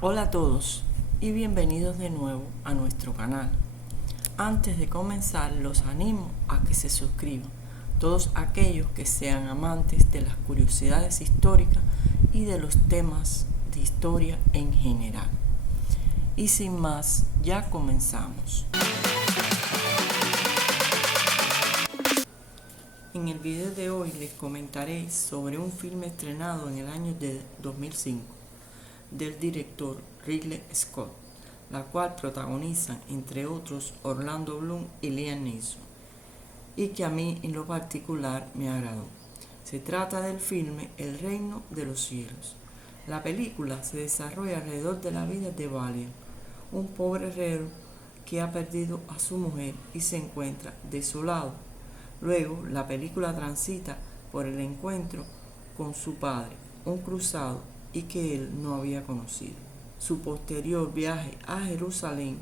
Hola a todos y bienvenidos de nuevo a nuestro canal. Antes de comenzar los animo a que se suscriban, todos aquellos que sean amantes de las curiosidades históricas y de los temas de historia en general. Y sin más, ya comenzamos. En el video de hoy les comentaré sobre un filme estrenado en el año de 2005 del director Ridley Scott, la cual protagonizan entre otros Orlando Bloom y Liam Neeson, y que a mí en lo particular me agradó. Se trata del filme El Reino de los Cielos. La película se desarrolla alrededor de la vida de Valiant, un pobre herrero que ha perdido a su mujer y se encuentra desolado. Luego, la película transita por el encuentro con su padre, un cruzado y que él no había conocido, su posterior viaje a Jerusalén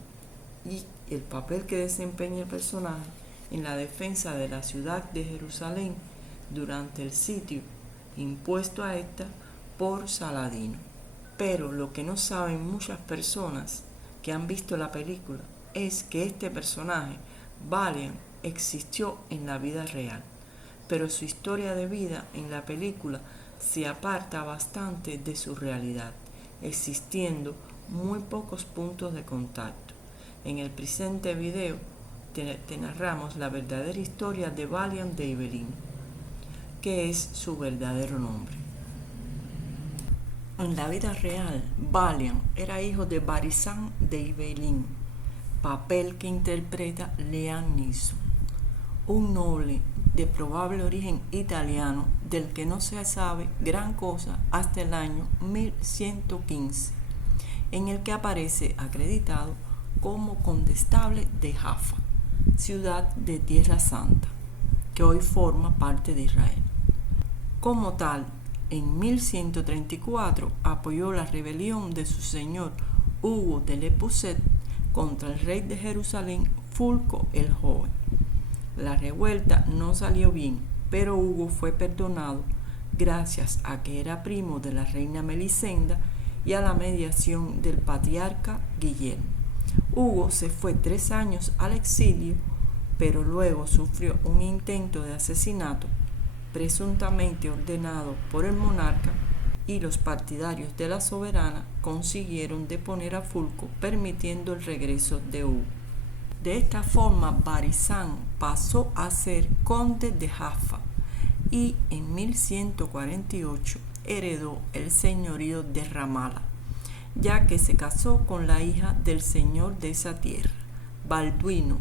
y el papel que desempeña el personaje en la defensa de la ciudad de Jerusalén durante el sitio impuesto a esta por Saladino. Pero lo que no saben muchas personas que han visto la película es que este personaje, Valiant, existió en la vida real, pero su historia de vida en la película se aparta bastante de su realidad, existiendo muy pocos puntos de contacto. En el presente video te narramos la verdadera historia de Valiant de Ibelín, que es su verdadero nombre. En la vida real, Valiant era hijo de Barisán de Ibelín, papel que interpreta Liam Neeson, un noble de probable origen italiano del que no se sabe gran cosa hasta el año 1115, en el que aparece acreditado como condestable de Jaffa, ciudad de Tierra Santa, que hoy forma parte de Israel. Como tal, en 1134 apoyó la rebelión de su señor Hugo de Lepusset contra el rey de Jerusalén, Fulco el Joven. La revuelta no salió bien, pero Hugo fue perdonado gracias a que era primo de la reina Melisenda y a la mediación del patriarca Guillermo. Hugo se fue 3 años al exilio, pero luego sufrió un intento de asesinato presuntamente ordenado por el monarca, y los partidarios de la soberana consiguieron deponer a Fulco, permitiendo el regreso de Hugo. De esta forma, Barisán pasó a ser conde de Jaffa y en 1148 heredó el señorío de Ramala, ya que se casó con la hija del señor de esa tierra, Balduino.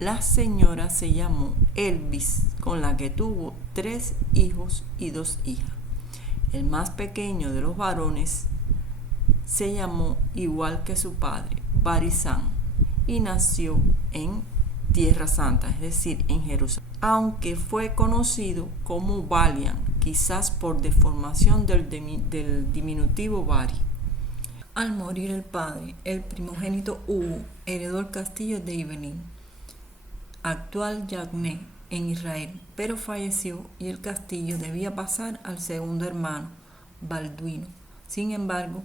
La señora se llamó Elvis, con la que tuvo 3 hijos y 2 hijas. El más pequeño de los varones se llamó igual que su padre, Barisán, y nació en Tierra Santa, es decir, en Jerusalén, aunque fue conocido como Valiant, quizás por deformación del diminutivo Bari. Al morir el padre, el primogénito Hugo heredó el castillo de Ibelín, actual Yavne, en Israel, pero falleció y el castillo debía pasar al segundo hermano, Balduino. Sin embargo,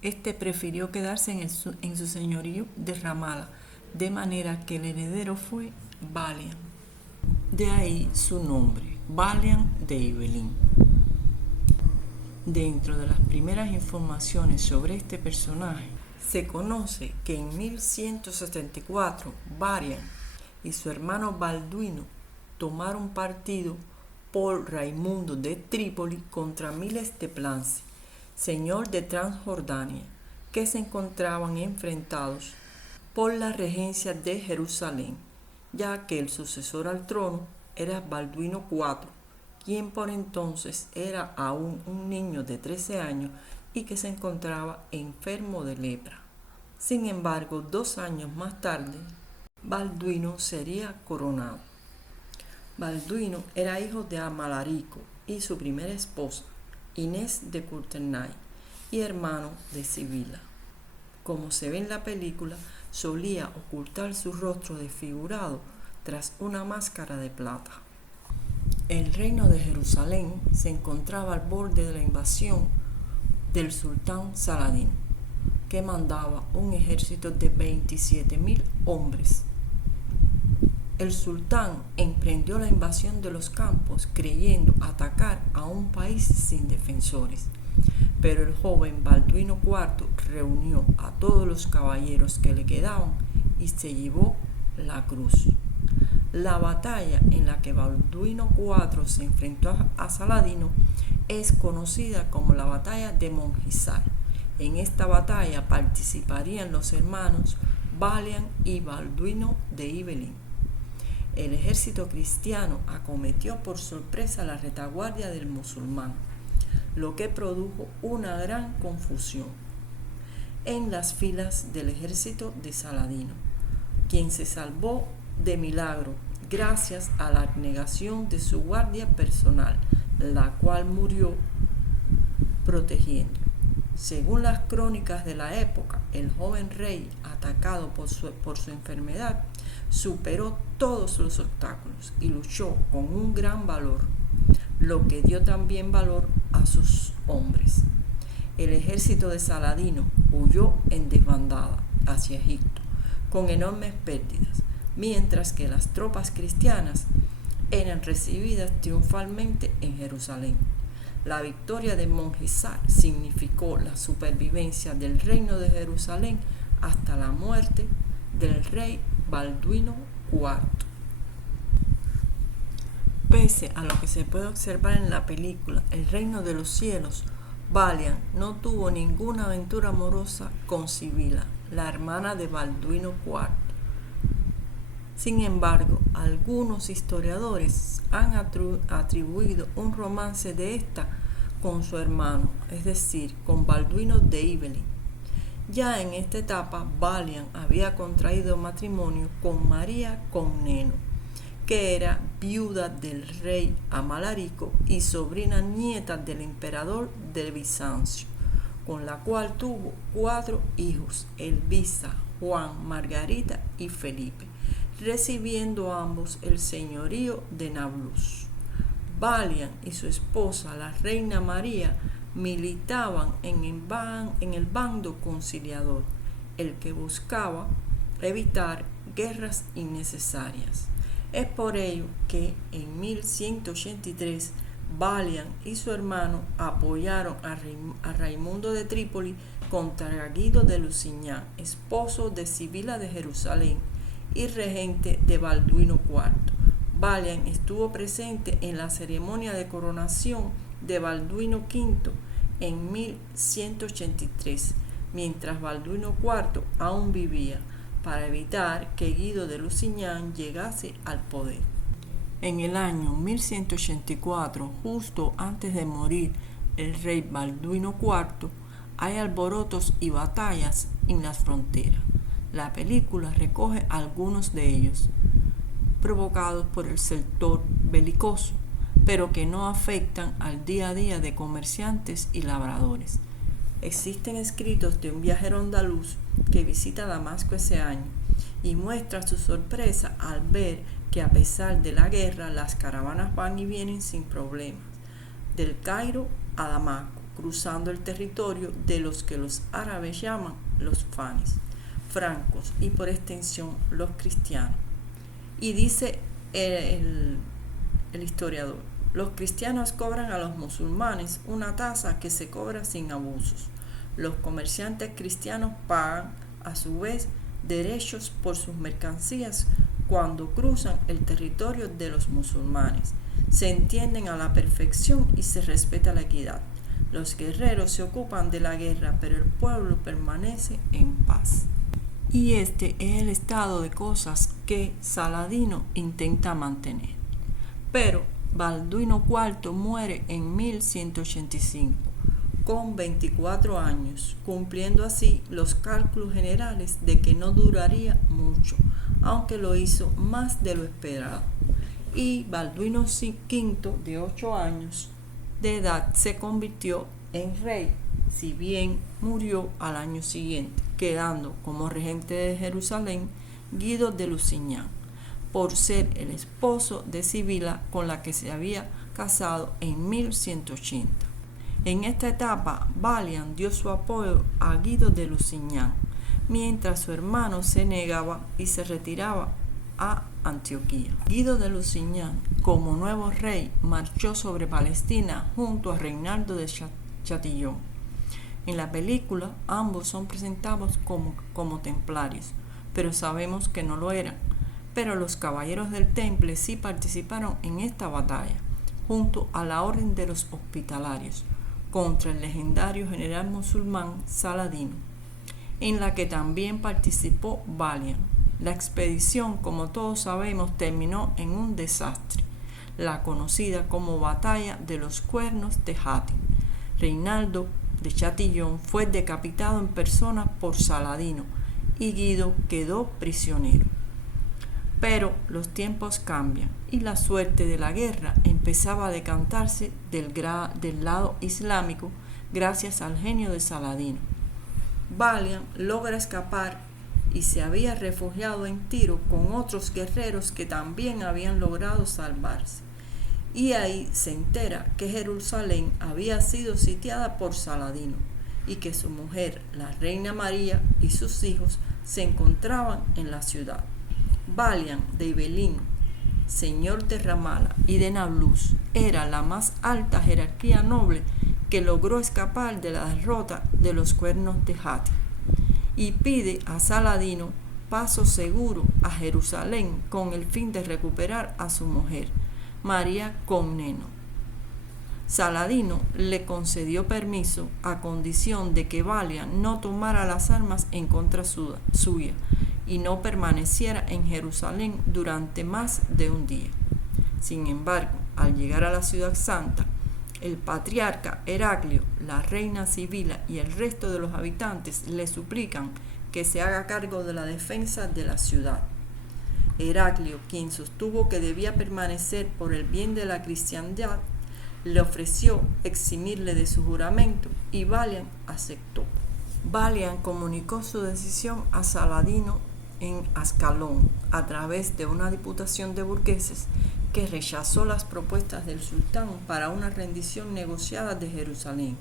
este prefirió quedarse en su señorío de Ramala, de manera que el heredero fue Valiant. De ahí su nombre, Valiant de Ibelín. Dentro de las primeras informaciones sobre este personaje, se conoce que en 1174 Valiant y su hermano Balduino tomaron partido por Raimundo de Trípoli contra Miles de Plance, señor de Transjordania, que se encontraban enfrentados por la regencia de Jerusalén, ya que el sucesor al trono era Balduino IV, quien por entonces era aún un niño de 13 años y que se encontraba enfermo de lepra. Sin embargo, 2 años más tarde, Balduino sería coronado. Balduino era hijo de Amalarico y su primera esposa, Inés de Courtenay, y hermano de Sibila. Como se ve en la película, solía ocultar su rostro desfigurado tras una máscara de plata. El reino de Jerusalén se encontraba al borde de la invasión del sultán Saladino, que mandaba un ejército de 27.000 hombres. El sultán emprendió la invasión de los campos creyendo atacar a un país sin defensores, pero el joven Balduino IV reunió a todos los caballeros que le quedaban y se llevó la cruz. La batalla en la que Balduino IV se enfrentó a Saladino es conocida como la batalla de Monjizar. En esta batalla participarían los hermanos Balian y Balduino de Ibelín. El ejército cristiano acometió por sorpresa la retaguardia del musulmán, lo que produjo una gran confusión en las filas del ejército de Saladino, quien se salvó de milagro gracias a la abnegación de su guardia personal, la cual murió protegiendo. Según las crónicas de la época, el joven rey, atacado por su enfermedad, superó todos los obstáculos y luchó con un gran valor, lo que dio también valor a sus hombres. El ejército de Saladino huyó en desbandada hacia Egipto, con enormes pérdidas, mientras que las tropas cristianas eran recibidas triunfalmente en Jerusalén. La victoria de Monjizar significó la supervivencia del reino de Jerusalén hasta la muerte del rey Balduino IV. Pese a lo que se puede observar en la película El Reino de los Cielos, Balian no tuvo ninguna aventura amorosa con Sibila, la hermana de Balduino IV. Sin embargo, algunos historiadores han atribuido un romance de esta con su hermano, es decir, con Balduino de Ibelín. Ya en esta etapa, Balian había contraído matrimonio con María Comneno, que era viuda del rey Amalarico y sobrina nieta del emperador de Bizancio, con la cual tuvo 4 hijos: Elvisa, Juan, Margarita y Felipe, recibiendo ambos el señorío de Nablus. Balian y su esposa, la reina María, militaban en el bando conciliador, el que buscaba evitar guerras innecesarias. Es por ello que en 1183 Balian y su hermano apoyaron a Raimundo de Trípoli contra Guido de Lusignan, esposo de Sibila de Jerusalén y regente de Balduino IV. Balian estuvo presente en la ceremonia de coronación de Balduino V en 1183, mientras Balduino IV aún vivía, para evitar que Guido de Lusignan llegase al poder. En el año 1184, justo antes de morir el rey Balduino IV, hay alborotos y batallas en las fronteras. La película recoge algunos de ellos, provocados por el sector belicoso, pero que no afectan al día a día de comerciantes y labradores. Existen escritos de un viajero andaluz que visita Damasco ese año y muestra su sorpresa al ver que, a pesar de la guerra, las caravanas van y vienen sin problemas, del Cairo a Damasco, cruzando el territorio de los que los árabes llaman los fanis, francos y por extensión los cristianos. Y dice el historiador: los cristianos cobran a los musulmanes una tasa que se cobra sin abusos. Los comerciantes cristianos pagan a su vez derechos por sus mercancías cuando cruzan el territorio de los musulmanes. Se entienden a la perfección y se respeta la equidad. Los guerreros se ocupan de la guerra, pero el pueblo permanece en paz. Y este es el estado de cosas que Saladino intenta mantener. Pero Balduino IV muere en 1185, con 24 años, cumpliendo así los cálculos generales de que no duraría mucho, aunque lo hizo más de lo esperado. Y Balduino V, de 8 años de edad, se convirtió en rey, si bien murió al año siguiente, quedando como regente de Jerusalén Guido de Lusignan, por ser el esposo de Sibila, con la que se había casado en 1180. En esta etapa, Balian dio su apoyo a Guido de Lusignan, mientras su hermano se negaba y se retiraba a Antioquía. Guido de Lusignan, como nuevo rey, marchó sobre Palestina junto a Reinaldo de Chatillon. En la película, ambos son presentados como templarios, pero sabemos que no lo eran. Pero los caballeros del Temple sí participaron en esta batalla, junto a la Orden de los Hospitalarios, contra el legendario general musulmán Saladino, en la que también participó Balian. La expedición, como todos sabemos, terminó en un desastre, la conocida como Batalla de los Cuernos de Hattin. Reinaldo de Chatillon fue decapitado en persona por Saladino y Guido quedó prisionero. Pero los tiempos cambian y la suerte de la guerra empezaba a decantarse del lado islámico gracias al genio de Saladino. Balian logra escapar y se había refugiado en Tiro con otros guerreros que también habían logrado salvarse. Y ahí se entera que Jerusalén había sido sitiada por Saladino y que su mujer, la reina María, y sus hijos se encontraban en la ciudad. Balian de Ibelín, señor de Ramala y de Nablus, era la más alta jerarquía noble que logró escapar de la derrota de los Cuernos de Hattin, y pide a Saladino paso seguro a Jerusalén con el fin de recuperar a su mujer, María Comneno. Saladino le concedió permiso a condición de que Balian no tomara las armas en contra suya y no permaneciera en Jerusalén durante más de un día. Sin embargo, al llegar a la ciudad santa, el patriarca Heraclio, la reina Sibila y el resto de los habitantes le suplican que se haga cargo de la defensa de la ciudad. Heraclio, quien sostuvo que debía permanecer por el bien de la cristiandad, le ofreció eximirle de su juramento y Balian aceptó. Balian comunicó su decisión a Saladino en Ascalón a través de una diputación de burgueses que rechazó las propuestas del sultán para una rendición negociada de Jerusalén.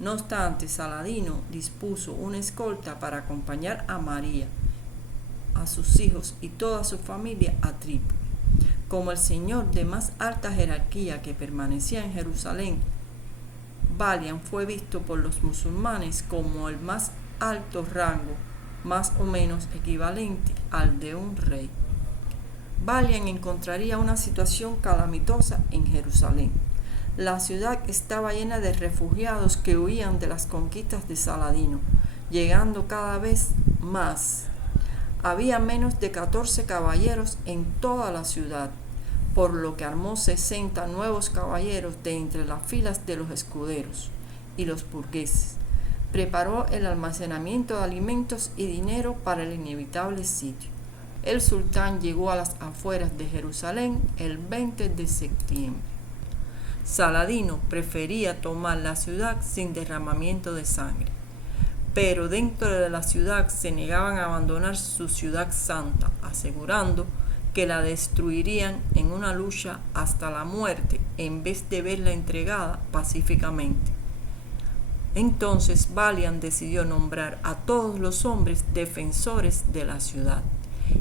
No obstante, Saladino dispuso una escolta para acompañar a María, a sus hijos y toda su familia a Trípoli. Como el señor de más alta jerarquía que permanecía en Jerusalén, Balian fue visto por los musulmanes como el más alto rango, más o menos equivalente al de un rey. Balian encontraría una situación calamitosa en Jerusalén. La ciudad estaba llena de refugiados que huían de las conquistas de Saladino, llegando cada vez más. Había menos de 14 caballeros en toda la ciudad, por lo que armó 60 nuevos caballeros de entre las filas de los escuderos y los burgueses. Preparó el almacenamiento de alimentos y dinero para el inevitable sitio. El sultán llegó a las afueras de Jerusalén el 20 de septiembre. Saladino prefería tomar la ciudad sin derramamiento de sangre, pero dentro de la ciudad se negaban a abandonar su ciudad santa, asegurando que la destruirían en una lucha hasta la muerte en vez de verla entregada pacíficamente. Entonces Balian decidió nombrar a todos los hombres defensores de la ciudad,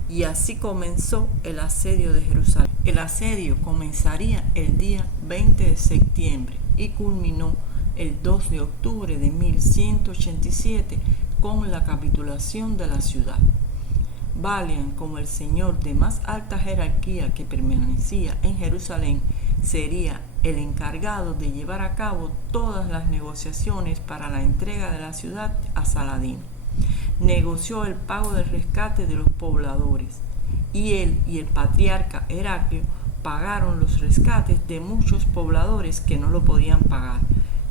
y así comenzó el asedio de Jerusalén. El asedio comenzaría el día 20 de septiembre y culminó el 2 de octubre de 1187 con la capitulación de la ciudad. Balian, como el señor de más alta jerarquía que permanecía en Jerusalén, sería el encargado de llevar a cabo todas las negociaciones para la entrega de la ciudad a Saladino. Negoció el pago del rescate de los pobladores, y él y el patriarca Heraclio pagaron los rescates de muchos pobladores que no lo podían pagar,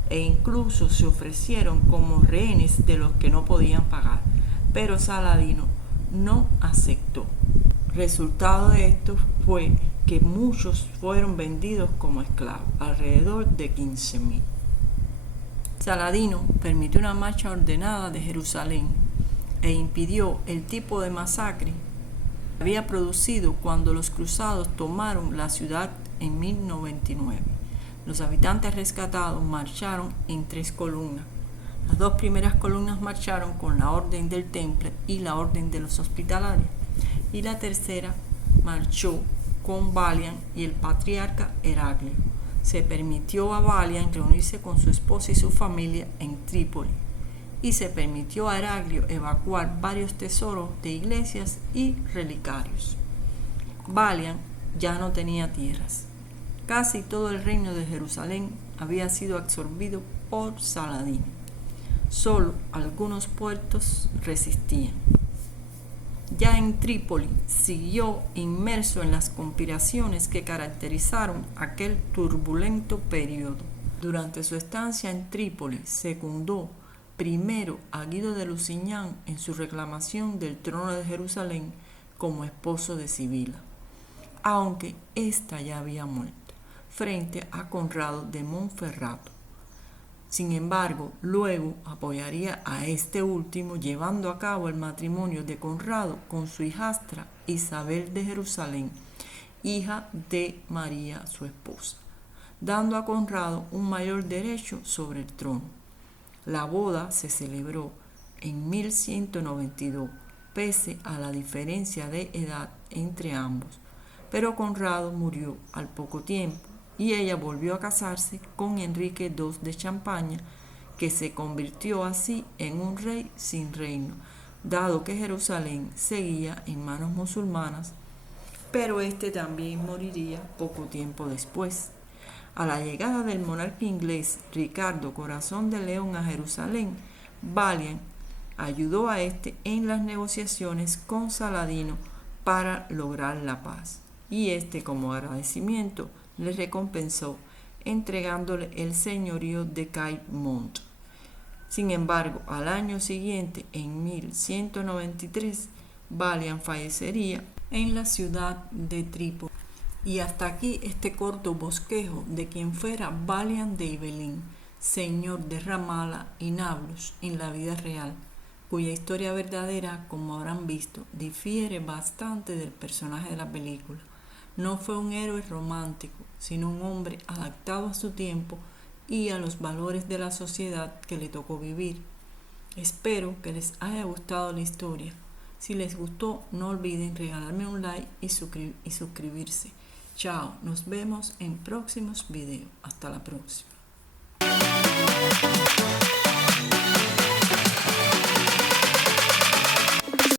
e incluso se ofrecieron como rehenes de los que no podían pagar, pero Saladino no aceptó. Resultado de esto fue que muchos fueron vendidos como esclavos, alrededor de 15.000. Saladino permitió una marcha ordenada de Jerusalén e impidió el tipo de masacre que había producido cuando los cruzados tomaron la ciudad en 1099. Los habitantes rescatados marcharon en 3 columnas. Las 2 primeras columnas marcharon con la Orden del Temple y la Orden de los Hospitalarios, y la tercera marchó con Balián y el patriarca Heraclio. Se permitió a Balián reunirse con su esposa y su familia en Trípoli, y se permitió a Heraclio evacuar varios tesoros de iglesias y relicarios. Balián ya no tenía tierras. Casi todo el reino de Jerusalén había sido absorbido por Saladino. Solo algunos puertos resistían. Ya en Trípoli siguió inmerso en las conspiraciones que caracterizaron aquel turbulento periodo. Durante su estancia en Trípoli secundó primero a Guido de Lusignan en su reclamación del trono de Jerusalén como esposo de Sibila, aunque ésta ya había muerto, frente a Conrado de Monferrato. Sin embargo, luego apoyaría a este último llevando a cabo el matrimonio de Conrado con su hijastra Isabel de Jerusalén, hija de María su esposa, dando a Conrado un mayor derecho sobre el trono. La boda se celebró en 1192, pese a la diferencia de edad entre ambos, pero Conrado murió al poco tiempo y ella volvió a casarse con Enrique II de Champaña, que se convirtió así en un rey sin reino, dado que Jerusalén seguía en manos musulmanas, pero este también moriría poco tiempo después. A la llegada del monarca inglés Ricardo Corazón de León a Jerusalén, Balián ayudó a este en las negociaciones con Saladino para lograr la paz, y este, como agradecimiento, le recompensó entregándole el señorío de Caillemont. Sin embargo, al año siguiente, en 1193, Balián fallecería en la ciudad de Trípoli. Y hasta aquí este corto bosquejo de quien fuera Balián de Ibelín, señor de Ramala y Nablus en la vida real, cuya historia verdadera, como habrán visto, difiere bastante del personaje de la película. No fue un héroe romántico, sino un hombre adaptado a su tiempo y a los valores de la sociedad que le tocó vivir. Espero que les haya gustado la historia. Si les gustó, no olviden regalarme un like y suscribirse. Chao, nos vemos en próximos videos. Hasta la próxima.